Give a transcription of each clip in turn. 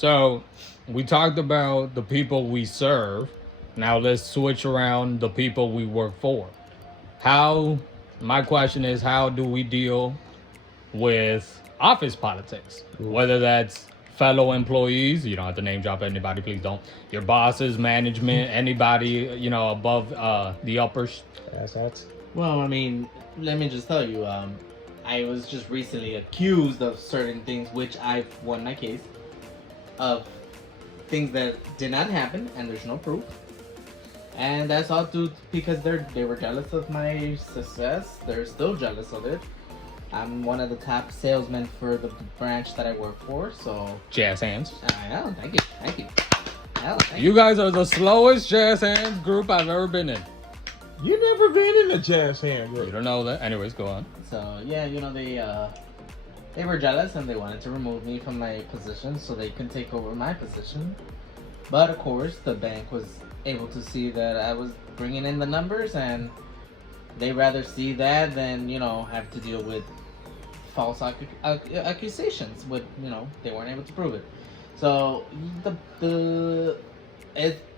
So we talked about the people we serve. Now let's switch around the people we work for. How, my question is, how do we deal with office politics? Whether that's fellow employees, you don't have to name drop anybody, please don't. Your bosses, management, anybody, above the uppers. That's Well, I mean, let me just tell you, I was just recently accused of certain things, which I've won my case, of things that did not happen, and there's no proof. And that's all due because they were jealous of my success. They're still jealous of it. I'm one of the top salesmen for the branch that I work for, so Jazz hands. I know. Thank you. Hell, thank You guys are the slowest jazz hands group I've ever been in. You never been in a jazz hand You group. don't know that. Anyways, go on. So yeah, they were jealous and they wanted to remove me from my position so they can take over my position. But of course, the bank was able to see that I was bringing in the numbers, and they rather see that than have to deal with false accusations. With they weren't able to prove it. So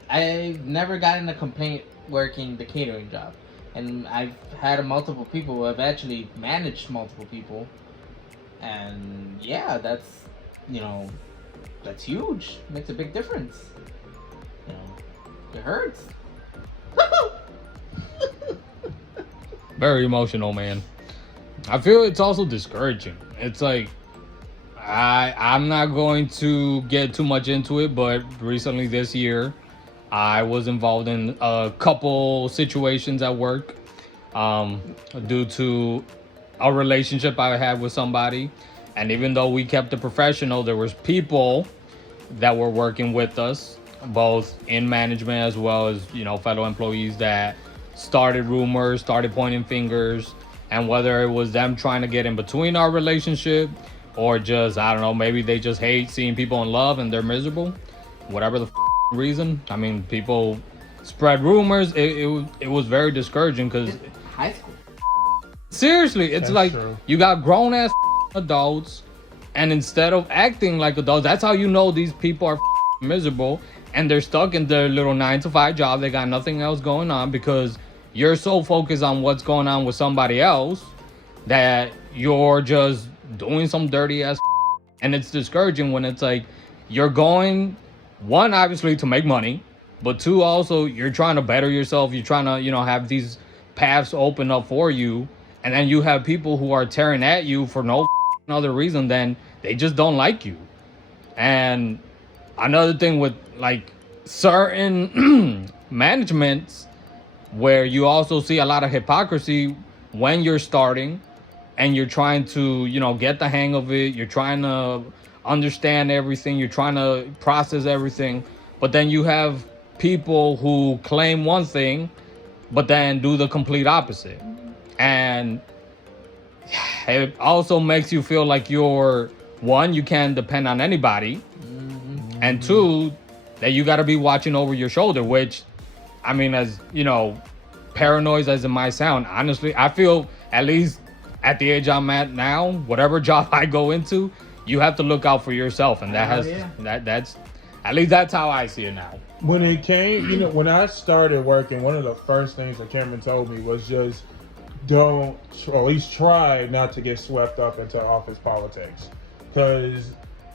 I've never gotten a complaint working the catering job, and I've had multiple people who have actually managed multiple people, and yeah, that's huge. Makes a big difference. It hurts. Very emotional, man. I feel it's also discouraging. It's like I'm not going to get too much into it, but recently this year I was involved in a couple situations at work due to a relationship I had with somebody. And even though we kept it professional, there was people that were working with us, both in management as well as, fellow employees that started rumors, started pointing fingers, and whether it was them trying to get in between our relationship or just, I don't know, maybe they just hate seeing people in love and they're miserable, whatever the reason. I mean, people spread rumors. It was very discouraging because High school. seriously, it's That's like true. you got grown ass adults, and instead of acting like adults, that's how you know these people are miserable and they're stuck in their little 9 to 5 job. They got nothing else going on because you're so focused on what's going on with somebody else that you're just doing some dirty ass. And it's discouraging when it's like you're going, one, obviously to make money, but two, also you're trying to better yourself. You're trying to, have these paths open up for you. And then you have people who are tearing at you for no other reason than they just don't like you. And another thing with like certain managements where you also see a lot of hypocrisy when you're starting and you're trying to, get the hang of it. You're trying to understand everything. You're trying to process everything. But then you have people who claim one thing, but then do the complete opposite. And it also makes you feel like you're, one, you can't depend on anybody. And two, that you got to be watching over your shoulder, which, I mean, as, paranoid as it might sound, honestly, I feel at least at the age I'm at now, whatever job I go into, you have to look out for yourself. And that's, at least that's how I see it now. When it came, when I started working, one of the first things that Cameron told me was just don't, or at least try not to get swept up into office politics. Because,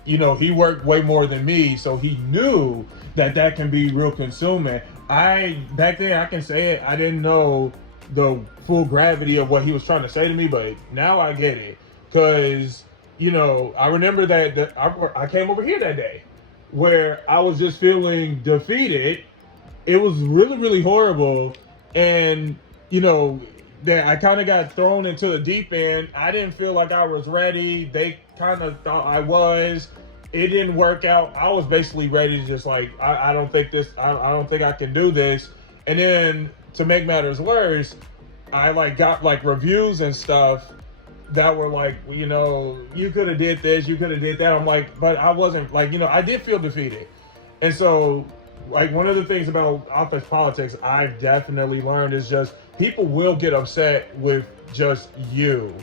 he worked way more than me, so he knew that can be real consuming. Back then, I can say it, I didn't know the full gravity of what he was trying to say to me, but now I get it. Because, I remember that I came over here that day where I was just feeling defeated. It was really, really horrible. And, that I kind of got thrown into the deep end. I didn't feel like I was ready. They kind of thought I was. It didn't work out. I was basically ready to just like, I don't think I can do this. And then to make matters worse, I got reviews and stuff that were like, you could have did this, you could have did that. I'm like, but I wasn't I did feel defeated. And so one of the things about office politics I've definitely learned is just people will get upset with just you.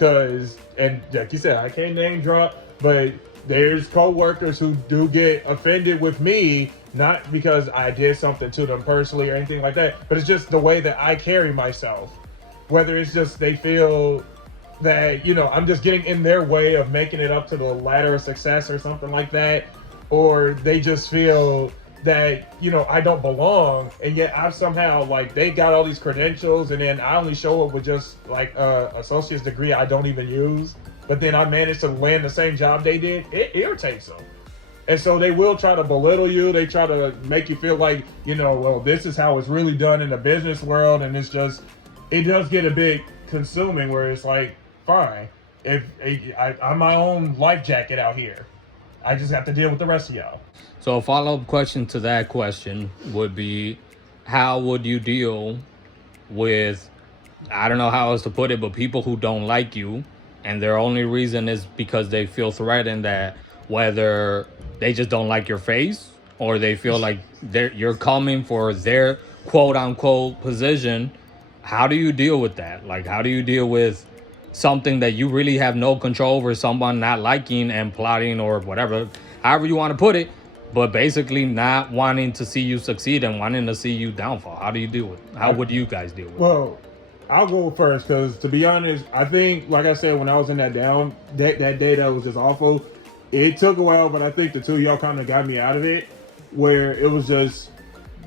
And like you said, I can't name drop, but there's co-workers who do get offended with me, not because I did something to them personally or anything like that, but it's just the way that I carry myself. Whether it's just they feel that, I'm just getting in their way of making it up to the ladder of success or something like that, or they just feel that, I don't belong, and yet I've somehow, like, they got all these credentials, and then I only show up with just like associate's degree I don't even use, but then I managed to land the same job they did. It irritates them. And so they will try to belittle you. They try to make you feel like, well, this is how it's really done in the business world. And it does get a bit consuming, where it's like, fine, if I'm my own life jacket out here, I just have to deal with the rest of y'all. So a follow-up question to that question would be, how would you deal with, I don't know how else to put it, but people who don't like you, and their only reason is because they feel threatened, that whether they just don't like your face, or they feel like you're coming for their quote-unquote position. How do you deal with that? Like, how do you deal with something that you really have no control over, someone not liking and plotting, or whatever, however you want to put it, but basically not wanting to see you succeed and wanting to see you downfall? How do you deal with it? How would you guys deal with it? Well, I'll go first, because to be honest, I think, like I said, when I was in that that day that was just awful, it took a while, but I think the two of y'all kind of got me out of it, where it was just,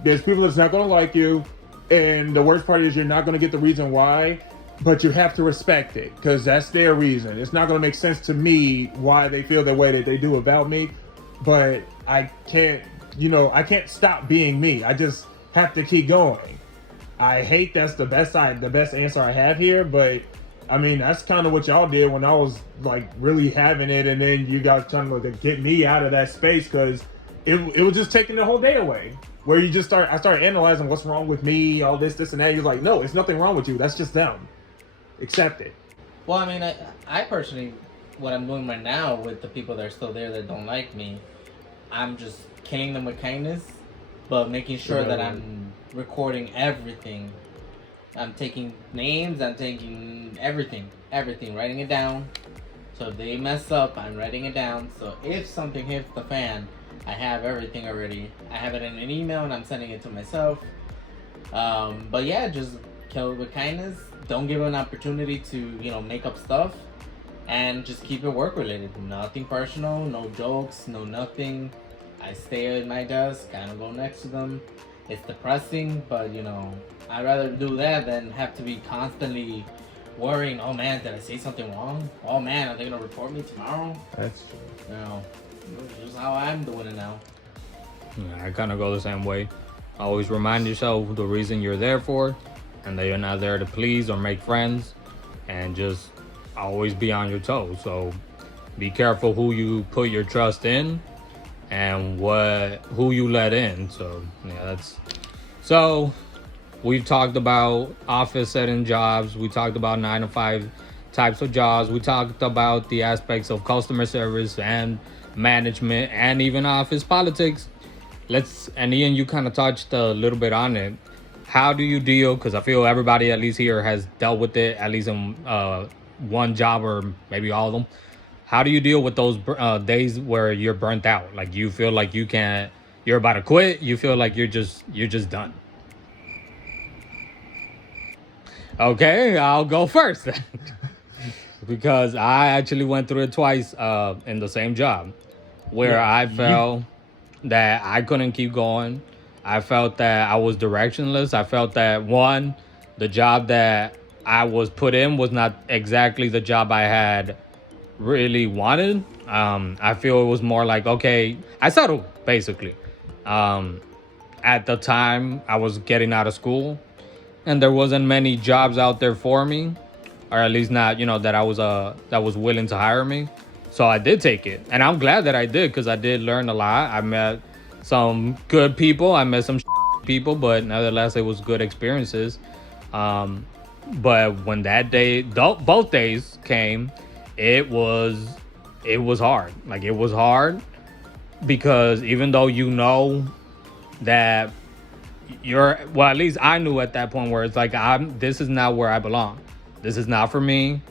there's people that's not going to like you, and the worst part is you're not going to get the reason why, but you have to respect it, because that's their reason. It's not going to make sense to me why they feel the way that they do about me, but I can't stop being me. I just have to keep going. I hate that's the best answer I have here, but I mean, that's kind of what y'all did when I was like really having it, and then you guys trying to get me out of that space, because it was just taking the whole day away. Where I started analyzing what's wrong with me, all this and that. You're like, no, it's nothing wrong with you. That's just them. Accept it. Well, I mean, I personally, what I'm doing right now with the people that are still there that don't like me, I'm just killing them with kindness, but making sure that I'm recording everything. I'm taking names, I'm taking everything, writing it down. So if they mess up, I'm writing it down. So if something hits the fan, I have everything already. I have it in an email and I'm sending it to myself. But yeah, just kill it with kindness. Don't give them an opportunity to, make up stuff. And just keep it work related. Nothing personal, no jokes, no nothing. I stay at my desk, kind of go next to them. It's depressing, but I'd rather do that than have to be constantly worrying, oh man, did I say something wrong? Oh man, are they gonna report me tomorrow? That's true. This is how I'm doing it now. Yeah, I kind of go the same way. Always remind yourself the reason you're there for, and that you're not there to please or make friends, and just always be on your toes. So be careful who you put your trust in and who you let in. So yeah, so we've talked about office setting jobs, we talked about 9-to-5 types of jobs, we talked about the aspects of customer service and management and even office politics. And Ian, you kind of touched a little bit on it. How do you deal, because I feel everybody at least here has dealt with it at least in one job or maybe all of them. How do you deal with those days where you're burnt out? Like you feel like you're about to quit, you feel like you're just done? Okay, I'll go first then. Because I actually went through it twice in the same job, where I felt that I couldn't keep going. I felt that I was directionless. I felt that, one, the job that I was put in was not exactly the job I had really wanted. I feel it was more like, okay, I settled, basically. At the time, I was getting out of school, and there wasn't many jobs out there for me, or at least not, that was willing to hire me. So I did take it, and I'm glad that I did, because I did learn a lot. I met some good people, I met some people, but nevertheless, it was good experiences. But when that day, both days came, it was hard. Like, it was hard because even though that well, at least I knew at that point where it's like, this is not where I belong. This is not for me.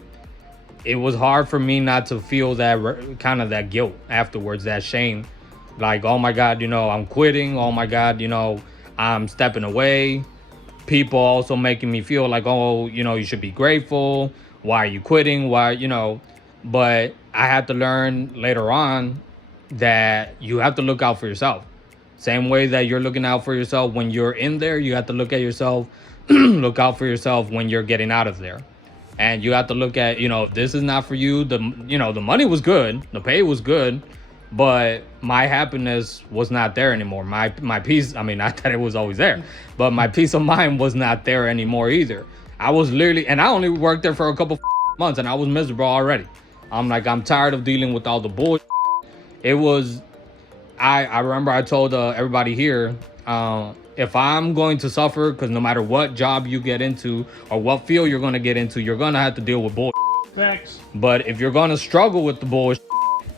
it was hard for me not to feel that kind of that guilt afterwards, that shame. Like, oh my God, I'm quitting. Oh my God, I'm stepping away. People also making me feel like, oh, you should be grateful. Why are you quitting? Why? But I had to learn later on that you have to look out for yourself. Same way that you're looking out for yourself when you're in there, you have to look at yourself, look out for yourself when you're getting out of there. And you have to look at, if this is not for you, the money was good, the pay was good, but my happiness was not there anymore. My peace, I mean, not that it was always there, but my peace of mind was not there anymore either. I was literally, and I only worked there for a couple months, and I was miserable already. I'm like, I'm tired of dealing with all the bullshit. It was, I remember I told everybody here, if I'm going to suffer, because no matter what job you get into or what field you're going to get into, you're going to have to deal with bullshit. Facts. But if you're going to struggle with the bullshit,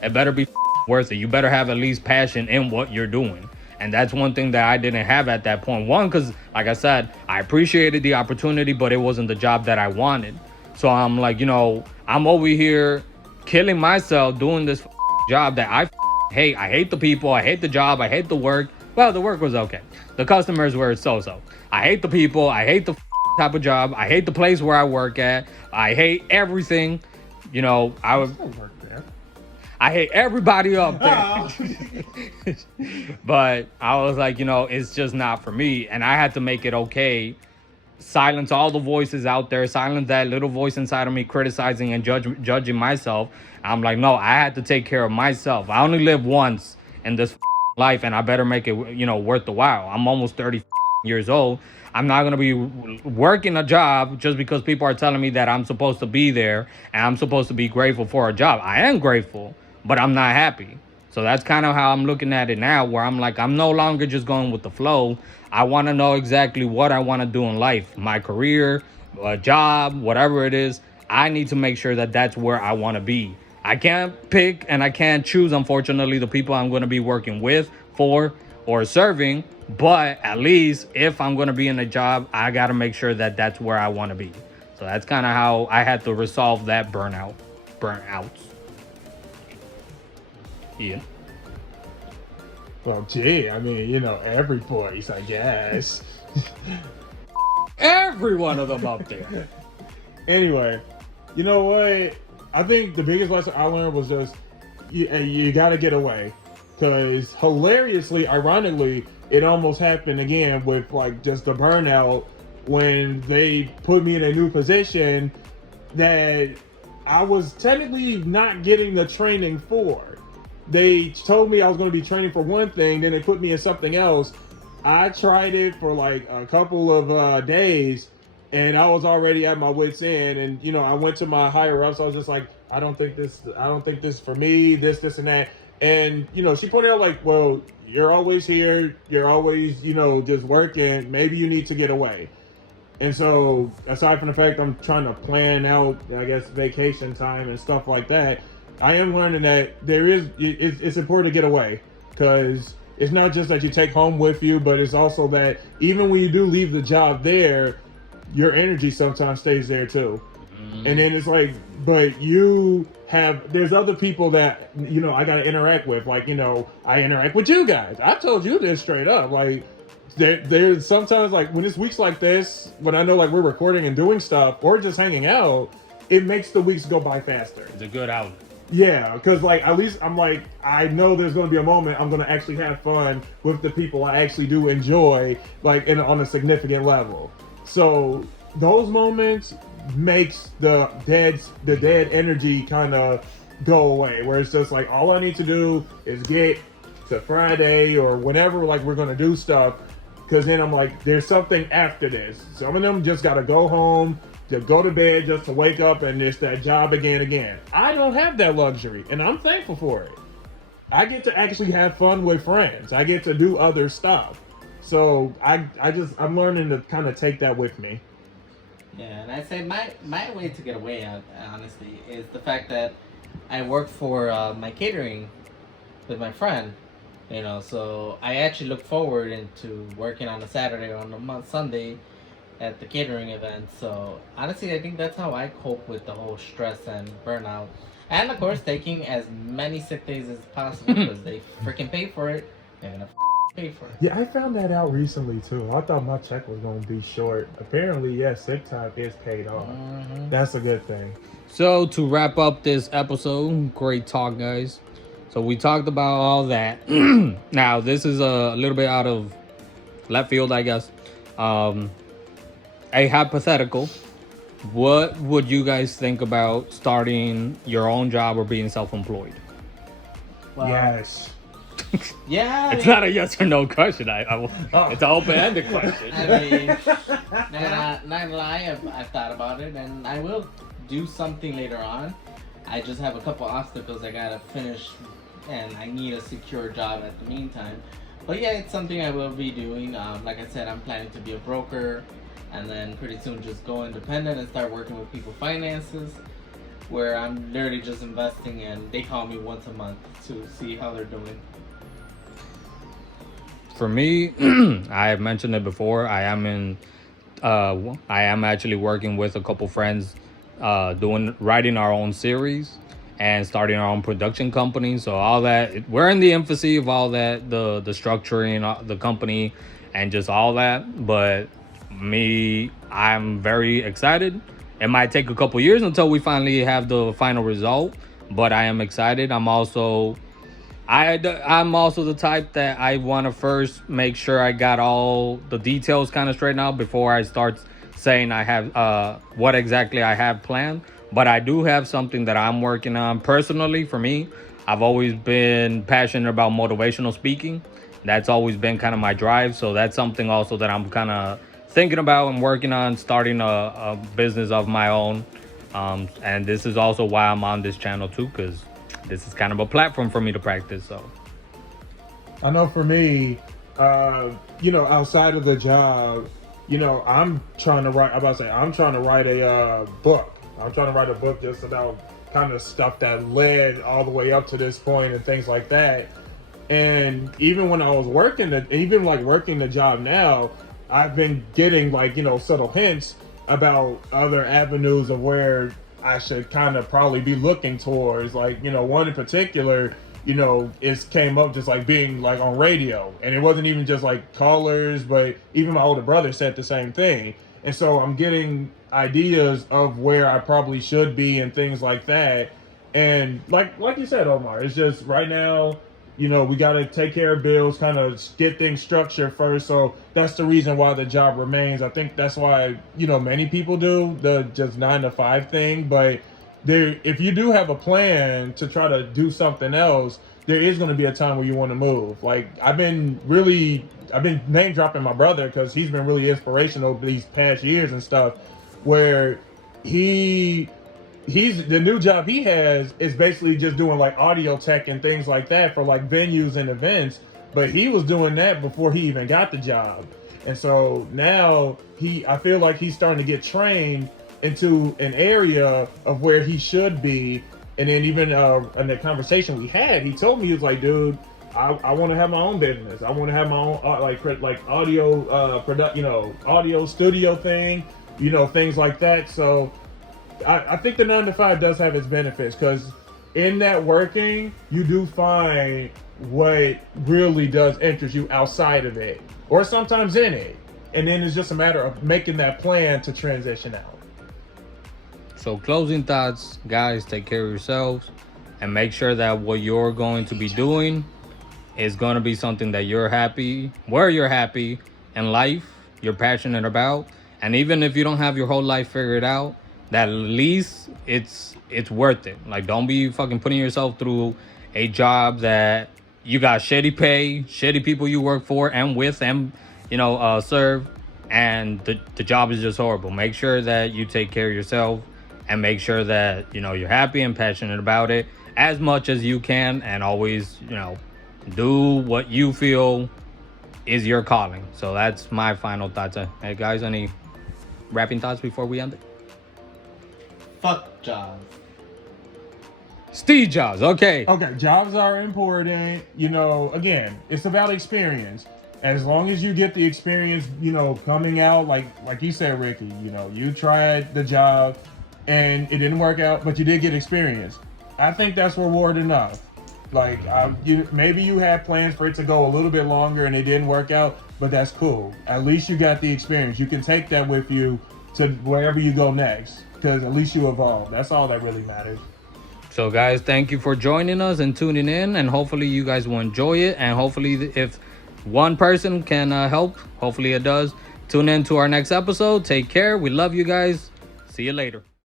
it better be worth it. You better have at least passion in what you're doing. And that's one thing that I didn't have at that point. One, because like I said, I appreciated the opportunity, but it wasn't the job that I wanted. So I'm like, I'm over here killing myself doing this job that I hate. I hate the people. I hate the job. I hate the work. Well, the work was okay. The customers were so-so. I hate the people. I hate the type of job. I hate the place where I work at. I hate everything. I hate everybody up there. But I was like, it's just not for me. And I had to make it okay. Silence all the voices out there. Silence that little voice inside of me criticizing and judging myself. I'm like, no, I had to take care of myself. I only live once in this life, and I better make it, worth the while. I'm almost 30 years old. I'm not going to be working a job just because people are telling me that I'm supposed to be there and I'm supposed to be grateful for a job. I am grateful, but I'm not happy. So that's kind of how I'm looking at it now, where I'm like, I'm no longer just going with the flow. I want to know exactly what I want to do in life, my career, a job, whatever it is. I need to make sure that that's where I want to be. I can't pick and I can't choose, unfortunately, the people I'm going to be working with, for, or serving. But at least if I'm going to be in a job, I got to make sure that that's where I want to be. So that's kind of how I had to resolve that burnouts. Yeah. Well, gee, I mean, every voice, I guess. Every one of them up there. Anyway, you know what? I think the biggest lesson I learned was just you got to get away. Because hilariously, ironically, it almost happened again with like just the burnout when they put me in a new position that I was technically not getting the training for. They told me I was going to be training for one thing, then they put me in something else. I tried it for like a couple of days, and I was already at my wit's end. And I went to my higher ups. I was just like, I don't think this is for me. This, and that. And she pointed out like, well, you're always here. You're always just working. Maybe you need to get away. And so, aside from the fact I'm trying to plan out, I guess, vacation time and stuff like that, I am learning that it's important to get away, because it's not just that you take home with you, but it's also that even when you do leave the job there, your energy sometimes stays there too. Mm-hmm. And then it's like, but there's other people that, I got to interact with. Like, I interact with you guys. I told you this straight up. Like, there's sometimes, like, when it's weeks like this, when I know, like, we're recording and doing stuff or just hanging out, it makes the weeks go by faster. It's a good outlet. Yeah, because, like, at least I'm like, I know there's going to be a moment I'm going to actually have fun with the people I actually do enjoy, like, on a significant level. So those moments makes the dead energy kind of go away, where it's just like, all I need to do is get to Friday or whenever, like, we're going to do stuff, because then I'm like, there's something after this. Some of them just got to go home, to go to bed, just to wake up and it's that job again. I don't have that luxury, and I'm thankful for it. I get to actually have fun with friends. I get to do other stuff. So I'm learning to kind of take that with me. Yeah, and I say my way to get away, honestly, is the fact that I work for my catering with my friend. So I actually look forward into working on a Saturday or on a Sunday at the catering event. So honestly, I think that's how I cope with the whole stress and burnout. And of course, taking as many sick days as possible because they freaking pay for it. They're gonna pay for it. Yeah, I found that out recently too. I thought my check was gonna be short. Apparently, yes, sick time is paid off. That's a good thing. So to wrap up this episode, great talk, guys. So we talked about all that. Now this is a little bit out of left field, I guess. A hypothetical. What would you guys think about starting your own job or being self-employed? Well, Yes. Yeah. It's not a yes or no question. Oh. It's an open-ended question. I mean, not gonna lie, I've thought about it, and I will do something later on. I just have a couple obstacles I gotta finish, and I need a secure job at the meantime. But yeah, it's something I will be doing. Like I said, I'm planning to be a broker, and then pretty soon just go independent and start working with people finances, where I'm literally just investing, and they call me once a month to see how they're doing. For me, I have mentioned it before. I am actually working with a couple friends, writing our own series and starting our own production company. So all that, we're in the infancy of all that, the structuring, the company, and just all that. But me, I'm very excited. It might take a couple years until we finally have the final result, but I am excited. I'm also the type that I want to first make sure I got all the details kind of straightened out before I start saying I have what exactly I have planned. But I do have something that I'm working on personally. For me, I've always been passionate about motivational speaking. That's always been kind of my drive. So that's something also that I'm kind of thinking about and working on, starting a business of my own. And this is also why I'm on this channel too, because this is kind of a platform for me to practice. So I know for me, outside of the job, I'm trying to write. I'm trying to write a book. I'm trying to write a book just about kind of stuff that led all the way up to this point and things like that. And even when I was working the job now, I've been getting subtle hints about other avenues of where I should kind of probably be looking towards. One in particular, it came up just being on radio, and it wasn't even just callers, but even my older brother said the same thing. And so I'm getting ideas of where I probably should be and things like that. And like you said, Omar, it's just right now, we got to take care of bills, kind of get things structured first. So that's the reason why the job remains. I think that's why, many people do the just 9 to 5 thing. But if you do have a plan to try to do something else, there is going to be a time where you want to move. I've been name dropping my brother because he's been really inspirational these past years and stuff, where he's the new job he has is basically just doing audio tech and things like that for venues and events. But he was doing that before he even got the job. And so now I feel like he's starting to get trained into an area of where he should be. And then even in the conversation we had, he told me, he was like, dude, I want to have my own business. I want to have my own audio audio studio thing, things like that. So I think the 9 to 5 does have its benefits, because in that working, you do find what really does interest you outside of it, or sometimes in it. And then it's just a matter of making that plan to transition out. So closing thoughts, guys, take care of yourselves and make sure that what you're going to be doing is going to be something that you're happy in life, you're passionate about. And even if you don't have your whole life figured out, that at least it's worth it. Don't be fucking putting yourself through a job that you got shitty pay, shitty people you work for and with and serve, and the job is just horrible. Make sure that you take care of yourself and make sure that you're happy and passionate about it as much as you can, and always do what you feel is your calling. So that's my final thoughts. Hey guys, any wrapping thoughts before we end it? Fuck jobs. Steve Jobs. Okay. Jobs are important. Again, it's about experience. As long as you get the experience, coming out, like you said, Ricky, you tried the job and it didn't work out, but you did get experience. I think that's reward enough. Like, maybe you had plans for it to go a little bit longer and it didn't work out, but that's cool. At least you got the experience. You can take that with you to wherever you go next, because at least you evolved. That's all that really matters. So guys, thank you for joining us and tuning in, and hopefully you guys will enjoy it, and hopefully if one person can help, hopefully it does. Tune in to our next episode. Take care. We love you guys. See you later.